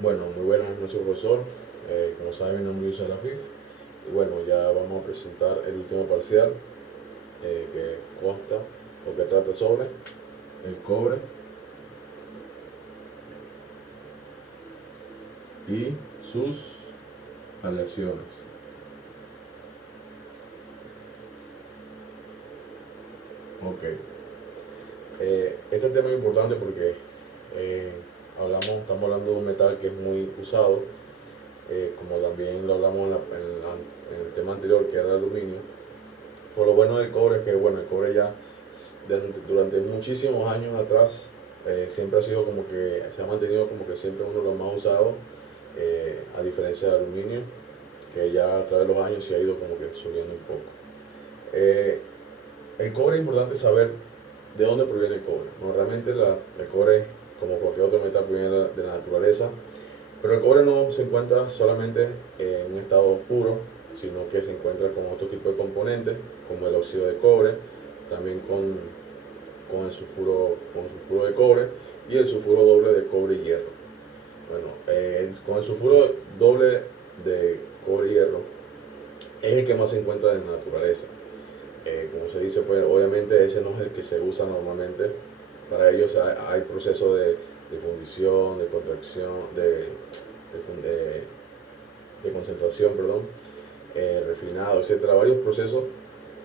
Bueno, muy buenas noches, profesor. Como saben, mi nombre es Yusuf Lafif. Y bueno, ya vamos a presentar el último parcial que consta o que trata sobre el cobre y sus aleaciones. Ok. Este tema es importante porque eh, estamos hablando de un metal que es muy usado, como también lo hablamos en el tema anterior, que era el aluminio. Por lo bueno del cobre es que, bueno, el cobre ya durante muchísimos años atrás siempre ha sido como que, se ha mantenido como que siempre uno de los más usados, a diferencia del aluminio, que ya a través de los años se ha ido como que subiendo un poco. Eh, el cobre es importante saber de dónde proviene el cobre. No, realmente el cobre, como cualquier otro metal, proviene de la naturaleza, pero el cobre no se encuentra solamente en un estado puro, sino que se encuentra con otro tipo de componentes, como el óxido de cobre, también con el sulfuro de cobre y el sulfuro doble de cobre y hierro. Bueno, con el sulfuro doble de cobre y hierro es el que más se encuentra en la naturaleza. Como se dice, pues obviamente ese no es el que se usa normalmente. Para ellos hay procesos de fundición, de contracción, de concentración, perdón, refinado, etcétera. Varios procesos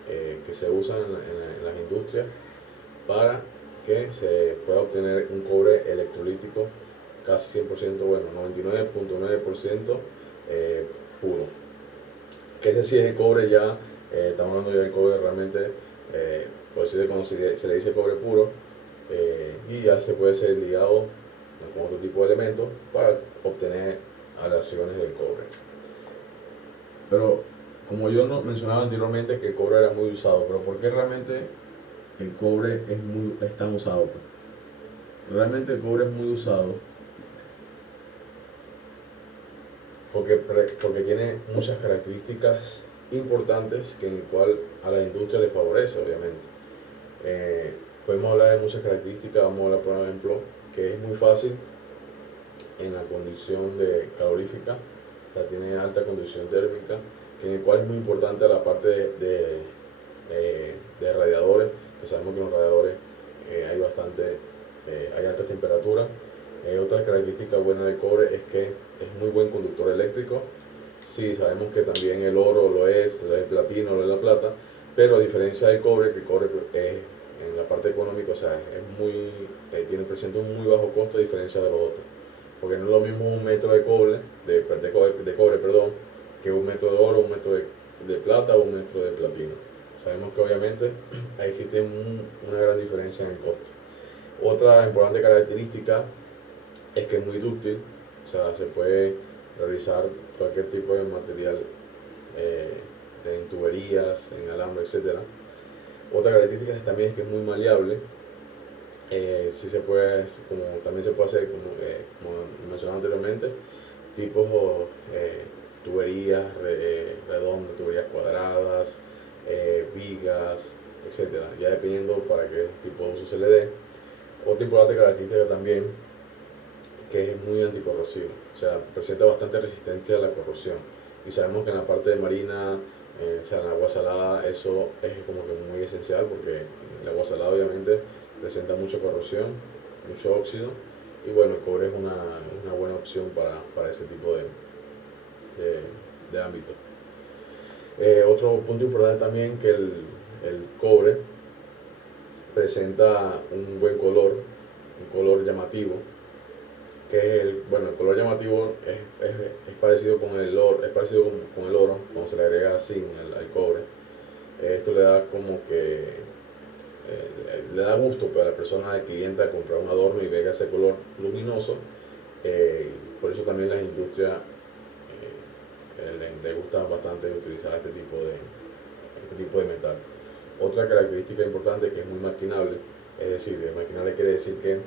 que se usan en las industrias para que se pueda obtener un cobre electrolítico casi 100%, bueno, 99.9% puro. Que ese sí es el cobre ya, estamos hablando ya del cobre realmente, por decirlo como se le dice cobre puro, y ya se puede ser ligado con otro tipo de elementos para obtener aleaciones del cobre. Pero como yo no mencionaba anteriormente que el cobre era muy usado, pero ¿por qué realmente el cobre es tan usado? Pues realmente el cobre es muy usado porque tiene muchas características importantes que en el cual a la industria le favorece, obviamente. Eh, Podemos hablar de muchas características, vamos a hablar por ejemplo que es muy fácil en la condición de calorífica, o sea, tiene alta condición térmica, que en el cual es muy importante la parte de radiadores, que sabemos que en los radiadores hay alta temperatura. Otra característica buena del cobre es que es muy buen conductor eléctrico. Sí, sabemos que también el oro lo es el platino, lo es la plata, pero a diferencia del cobre, que el cobre en la parte económica, o sea, presenta un muy bajo costo a diferencia de los otros. Porque no es lo mismo un metro de cobre, perdón, que un metro de oro, un metro de plata o un metro de platino. Sabemos que obviamente existe una gran diferencia en el costo. Otra importante característica es que es muy dúctil, o sea, se puede realizar cualquier tipo de material, eh, en tuberías, en alambre, etcétera. Otra característica también es que es muy maleable. Sí se puede, como también se puede hacer, como mencionaba anteriormente, tipos tuberías redondas, tuberías cuadradas, vigas, etcétera, ya dependiendo para qué tipo de uso se le dé. Otra importante característica también que es muy anticorrosivo, o sea, presenta bastante resistencia a la corrosión. Y sabemos que en la parte de marina, o sea, en el agua salada, eso es como que muy esencial porque el agua salada obviamente presenta mucha corrosión, mucho óxido, y bueno, el cobre es una buena opción para ese tipo de, de ámbito. Otro punto importante también que el cobre presenta un buen color, un color llamativo, que es el color llamativo es parecido con el oro, con el oro, cuando se le agrega zinc al cobre. Esto le da como que le da gusto para la persona, al cliente, a comprar un adorno y vea ese color luminoso. Por eso también las industrias le gusta bastante utilizar este tipo de metal. Otra característica importante es que es muy maquinable, es decir, maquinable quiere decir que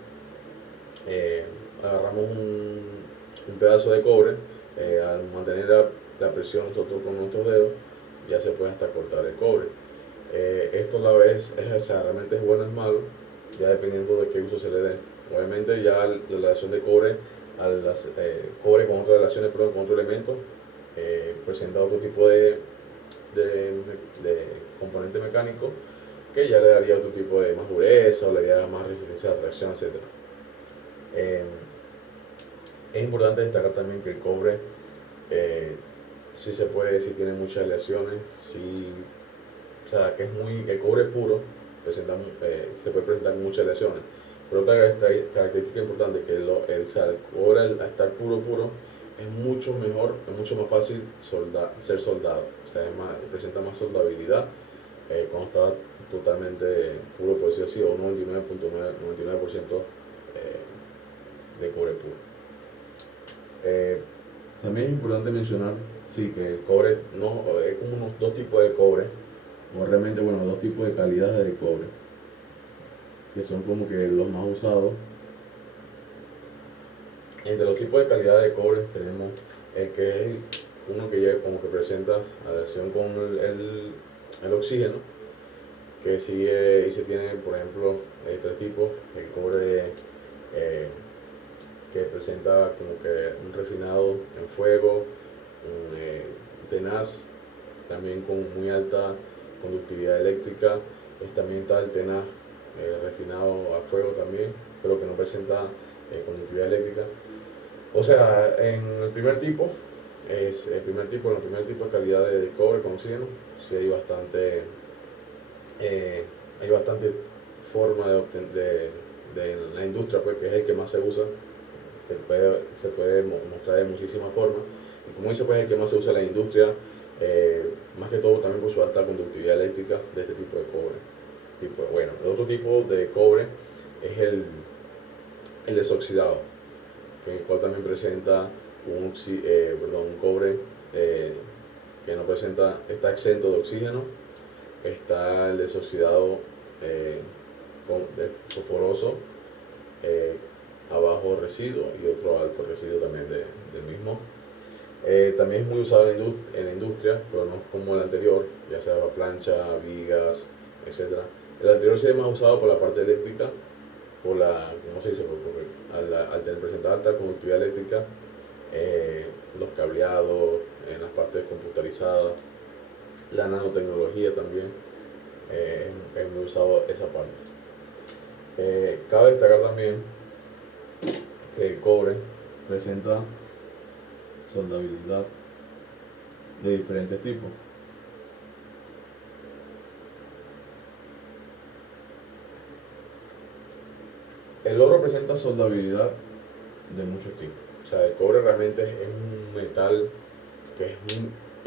eh, agarramos un pedazo de cobre, al mantener la presión nosotros con nuestros dedos, ya se puede hasta cortar el cobre. Esto a la vez o sea, realmente es bueno o es malo, ya dependiendo de qué uso se le dé. Obviamente ya la aleación de cobre cobre con otras relaciones, pero con otro elemento, presenta otro tipo de componente mecánico que ya le daría otro tipo de más dureza o le daría más resistencia a la tracción, etcétera. Eh, es importante destacar también que el cobre sí se puede, sí tiene muchas aleaciones, sí, o sea, que el cobre puro se puede presentar muchas aleaciones. Pero otra característica importante que o sea, el cobre al estar puro es mucho mejor, es mucho más fácil ser soldado, o sea, presenta más soldabilidad cuando está totalmente puro, por decirlo así, o un 99.99% de cobre puro. También es importante mencionar, sí, que el cobre no es como unos dos tipos de cobre, o realmente, bueno, dos tipos de calidades de cobre, que son como que los más usados. Entre los tipos de calidad de cobre tenemos el que es uno que ya como que presenta aleación con el oxígeno, que sigue y se tiene, por ejemplo, tres tipos: el cobre que presenta como que un refinado en fuego, tenaz, también con muy alta conductividad eléctrica. También está el tenaz refinado a fuego también, pero que no presenta conductividad eléctrica. O sea, en el primer tipo, en el primer tipo de calidad de cobre con oxígeno, sí hay bastante forma de la industria, pues, que es el que más se usa. Se puede mostrar de muchísimas formas. Y como dice, pues, el que más se usa en la industria, más que todo también por su alta conductividad eléctrica de este tipo de cobre. Bueno, el otro tipo de cobre es el desoxidado, que el cual también presenta un cobre que no presenta, está exento de oxígeno. Está el desoxidado fosforoso a bajo residuo y otro alto residuo también del mismo. También es muy usado en la industria, pero no como el anterior, ya sea plancha, vigas, etc. El anterior sí es más usado por la parte eléctrica, ¿cómo se dice? Al tener presentar alta conductividad eléctrica, los cableados, en las partes computarizadas, la nanotecnología también, es muy usado esa parte. Cabe destacar también que el cobre presenta soldabilidad de diferentes tipos. El oro presenta soldabilidad de muchos tipos. O sea, el cobre realmente es un metal que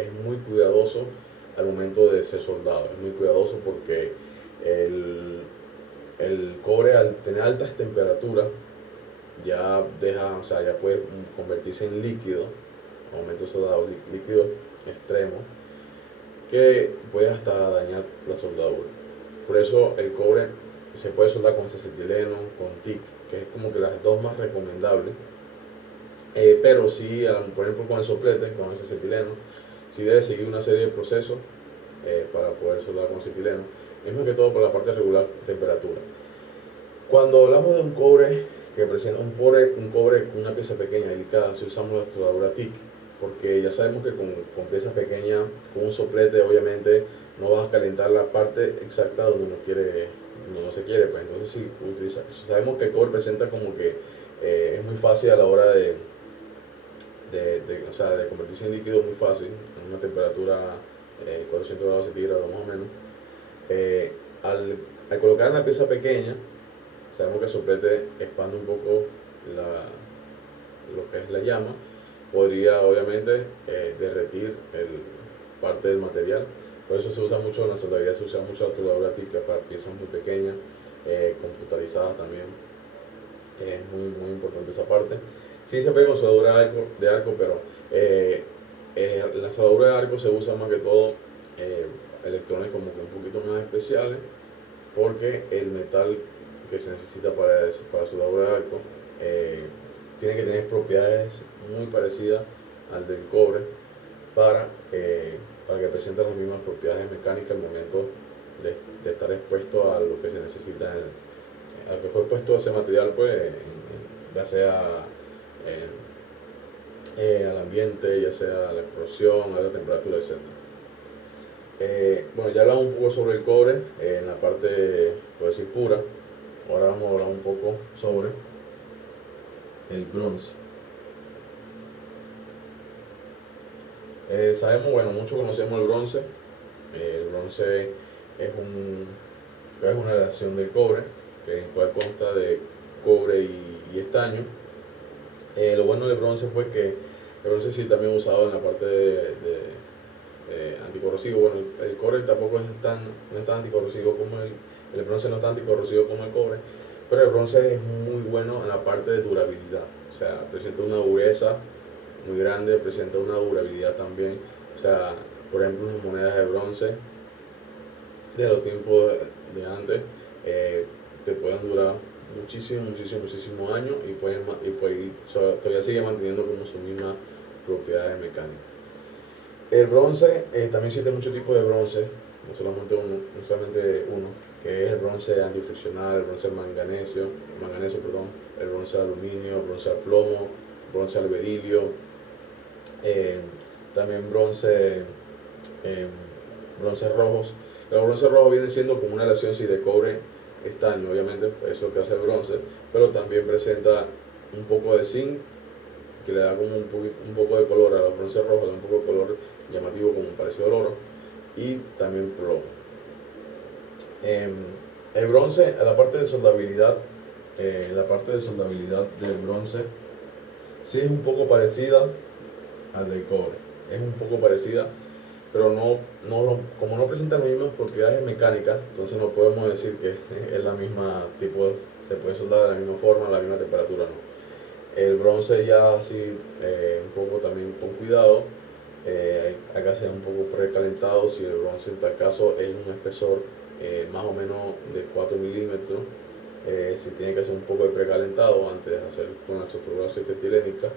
es muy cuidadoso al momento de ser soldado. Es muy cuidadoso porque el cobre, al tener altas temperaturas, o sea, ya puede convertirse en líquido, a momento soldado, líquido extremo, que puede hasta dañar la soldadura. Por eso el cobre se puede soldar con acetileno, con TIC, que es como que las dos más recomendables. Pero sí, por ejemplo, con el soplete, con el acetileno, sí debe seguir una serie de procesos para poder soldar con acetileno. Es más que todo por la parte de regular temperatura. Cuando hablamos de un cobre que presenta un cobre con una pieza pequeña delicada, si usamos la soldadura TIC, porque ya sabemos que con piezas pequeñas, con un soplete, obviamente no vas a calentar la parte exacta donde no se quiere. Pues entonces, si sabemos que el cobre presenta como que es muy fácil a la hora o sea, de convertirse en líquido muy fácil, en una temperatura 400 grados centígrados más o menos. Al colocar en la pieza pequeña, sabemos que el soplete expande un poco lo que es la llama, podría obviamente derretir parte del material. Por eso se usa mucho en la soldadura, se usa mucho la soldadura típica para piezas muy pequeñas, computarizadas también. Es muy importante esa parte. Sí se puede con soldadura de arco, pero la soldadura de arco se usa más que todo electrones como que un poquito más especiales, porque el metal que se necesita para soldadura de arco tiene que tener propiedades muy parecidas al del cobre para que presente las mismas propiedades mecánicas al momento de estar expuesto a lo que se necesita, a que fue expuesto ese material, pues, ya sea al ambiente, ya sea a la corrosión, a la temperatura, etc. Bueno, ya hablamos un poco sobre el cobre en la parte, puedo decir, pura. Ahora vamos a hablar un poco sobre el bronce. Sabemos, bueno, muchos conocemos el bronce. El bronce es una aleación del cobre, en cual consta de cobre y estaño. Lo bueno del bronce fue que el bronce sí también usado en la parte de anticorrosivo. Bueno, el cobre tampoco no es tan anticorrosivo como el bronce, no es tan anticorrosivo como el cobre, pero el bronce es muy bueno en la parte de durabilidad. O sea, presenta una dureza muy grande, presenta una durabilidad también. O sea, por ejemplo, unas monedas de bronce de los tiempos de antes te pueden durar muchísimos años todavía sigue manteniendo como sus mismas propiedades mecánicas. El bronce también existe muchos tipos de bronce, no solamente uno, que es el bronce antifriccional, el bronce manganesio, el bronce de aluminio, el bronce al plomo, bronce al berilio, también bronces rojos. Los bronces rojos vienen siendo como una aleación de cobre estaño, obviamente, eso es lo que hace el bronce, pero también presenta un poco de zinc, que le da como un poco de color a los bronces rojos, le da un poco de color llamativo como parecido al oro, y también plomo. El bronce, la parte de soldabilidad, del bronce sí es un poco parecida al del cobre, es un poco parecida, pero como no presenta las mismas propiedades mecánicas, entonces no podemos decir que es la misma tipo, se puede soldar de la misma forma, a la misma temperatura, no. El bronce ya así, un poco también con cuidado, hay que hacer un poco precalentado. Si el bronce en tal caso es un espesor más o menos de 4 milímetros, si tiene que hacer un poco de precalentado antes de hacer con la soldadura acetilénica.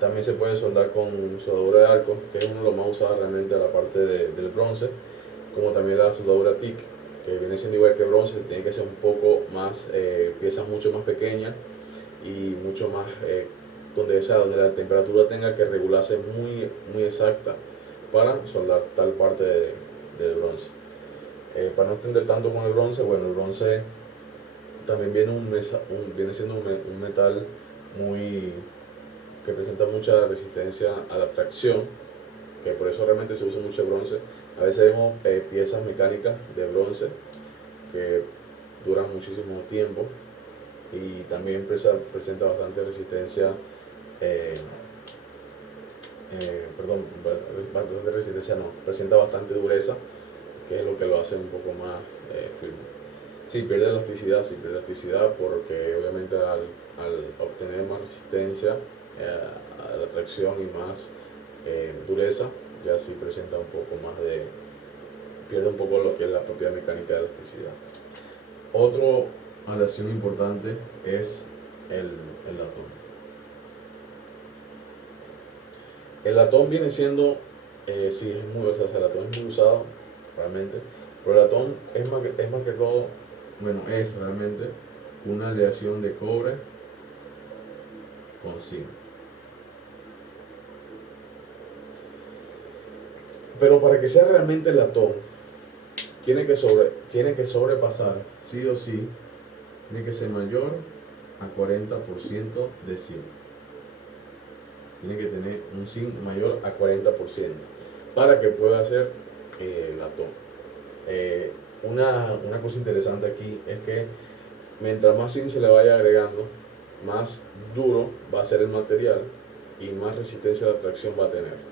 También se puede soldar con soldadura de arco, que es uno de los más usados realmente a la parte del bronce, como también la soldadura TIC, que viene siendo igual que el bronce, tiene que ser un poco más, piezas mucho más pequeñas y mucho más, donde la temperatura tenga que regularse muy exacta para soldar tal parte del bronce. Para no extender tanto con el bronce, bueno, el bronce también viene siendo un metal muy que presenta mucha resistencia a la tracción, que por eso realmente se usa mucho el bronce. A veces vemos piezas mecánicas de bronce que duran muchísimo tiempo y también presenta bastante resistencia, bastante resistencia no, presenta bastante dureza, que es lo que lo hace un poco más firme. Sí, pierde elasticidad porque obviamente al obtener más resistencia a la tracción y más dureza, ya sí presenta un poco más pierde un poco lo que es la propiedad mecánica de elasticidad. Otra aleación importante es el latón. El latón viene siendo, sí, el latón es muy usado realmente, pero el latón es más que todo, bueno, es realmente una aleación de cobre con zinc. Pero para que sea realmente latón, tiene que sobrepasar, sí o sí, tiene que ser mayor a 40% de zinc. Tiene que tener un zinc mayor a 40% para que pueda ser latón. Una cosa interesante aquí es que mientras más zinc se le vaya agregando, más duro va a ser el material y más resistencia a la tracción va a tener.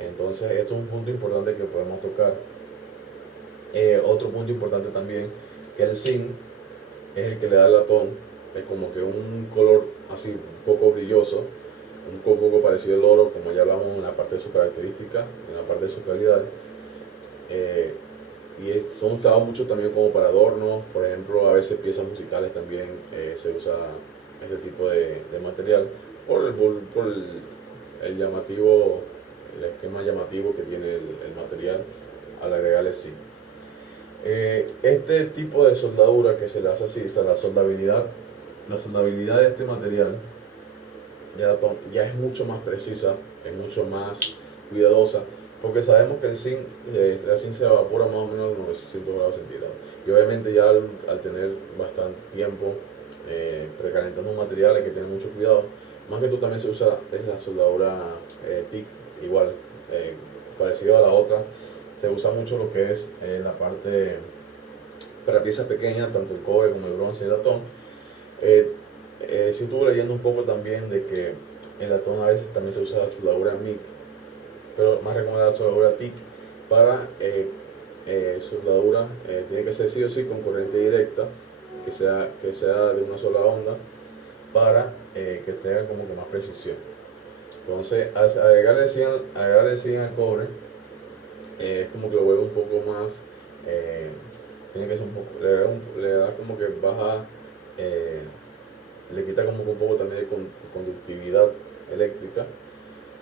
Entonces esto es un punto importante que podemos tocar. Otro punto importante también, que el zinc es el que le da al latón, es como que un color así un poco brilloso, un poco parecido al oro, como ya hablamos en la parte de su característica, en la parte de su calidad. Y son usados mucho también como para adornos, por ejemplo, a veces piezas musicales también se usa este tipo de material por el llamativo, el esquema llamativo que tiene el material al agregarle zinc. Este tipo de soldadura que se le hace así, o sea, la soldabilidad de este material de latón ya es mucho más precisa, es mucho más cuidadosa, porque sabemos que el zinc, la zinc se evapora más o menos a 900 grados centígrados. Y obviamente ya al tener bastante tiempo precalentando un material hay que tener mucho cuidado. Más que tú también se usa es la soldadura TIC, igual, parecido a la otra. Se usa mucho lo que es la parte para piezas pequeñas, tanto el cobre como el bronce y el latón. Sí estuve leyendo un poco también de que el latón a veces también se usa la soldadura MIG, pero más recomendada la soldadura TIC para soldadura. Tiene que ser sí o sí con corriente directa, que sea de una sola onda, para que tenga como que más precisión. Entonces, al agregarle 100 al cobre, es como que lo vuelve un poco más, tiene que ser un poco, le da como que baja, eh, le quita como que un poco también de conductividad eléctrica,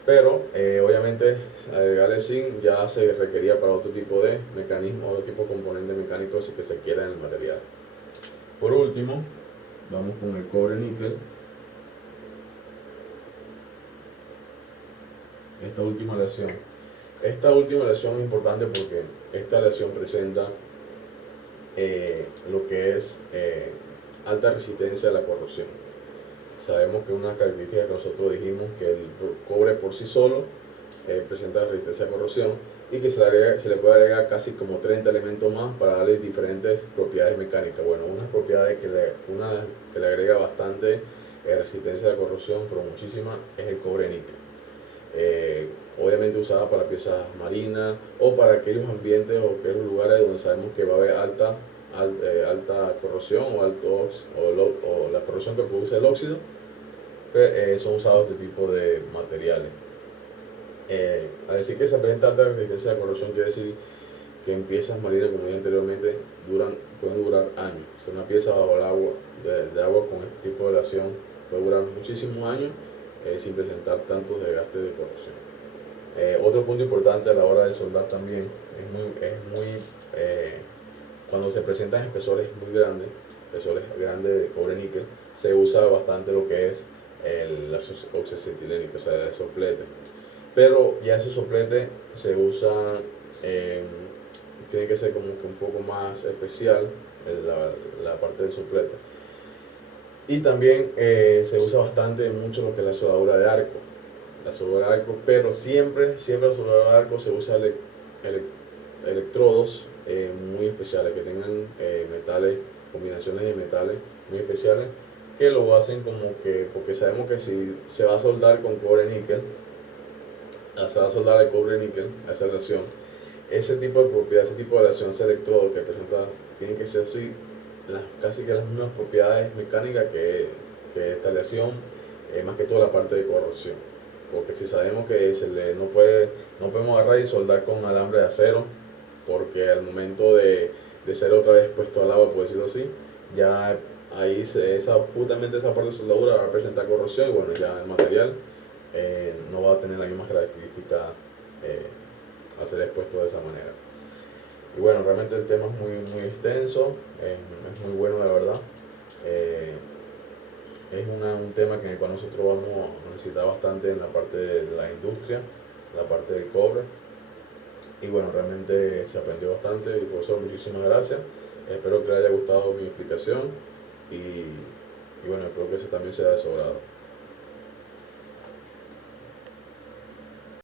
pero obviamente agregarle zinc ya se requería para otro tipo de mecanismo, otro tipo de componente mecánico que se quiera en el material. Por último, vamos con el cobre níquel. Esta última aleación es importante porque esta aleación presenta lo que es alta resistencia a la corrosión. Sabemos que una característica que nosotros dijimos que el cobre por sí solo presenta resistencia a corrosión, y que se le puede agregar casi como 30 elementos más para darle diferentes propiedades mecánicas. Bueno, una propiedad que le agrega bastante resistencia a la corrosión, pero muchísima, es el cobre níquel. Obviamente usada para piezas marinas o para aquellos ambientes o aquellos lugares donde sabemos que va a haber alta corrosión o la corrosión que produce el óxido. Son usados este tipo de materiales. Al decir que se presenta alta resistencia a la corrosión, quiere decir que en piezas marinas, como dije anteriormente, pueden durar años. O sea, una pieza bajo el agua, de agua con este tipo de aleación puede durar muchísimos años sin presentar tantos desgastes de corrosión. Otro punto importante a la hora de soldar también cuando se presentan espesores muy grandes, espesores grandes de cobre níquel, se usa bastante lo que es el oxacetilénico, o sea, el soplete. Pero ya ese soplete se usa, tiene que ser como que un poco más especial la parte del soplete. Y también se usa bastante mucho lo que es la soldadura de arco. La soldadura de arco, pero siempre la soldadura de arco se usa electrodos muy especiales, que tengan combinaciones de metales muy especiales, que lo hacen como que, porque sabemos que si se va a soldar con cobre níquel, se va a soldar el cobre níquel a esa aleación, ese tipo de propiedad, ese tipo de aleación, ese electrodo que presenta, tienen que ser así, casi que las mismas propiedades mecánicas que esta aleación, más que toda la parte de corrosión. Porque si sabemos que no podemos agarrar y soldar con alambre de acero, porque al momento de ser otra vez expuesto al agua, por decirlo así, ya ahí justamente esa parte de soldadura va a presentar corrosión, y bueno, ya el material no va a tener la misma característica al ser expuesto de esa manera. Y bueno, realmente el tema es muy extenso, es muy bueno, la verdad. Es un tema en el cual nosotros vamos a necesitar bastante en la parte de la industria, la parte del cobre. Y bueno, realmente se aprendió bastante, y por eso muchísimas gracias. Espero que les haya gustado mi explicación, y bueno, espero que ese también sea de su agrado.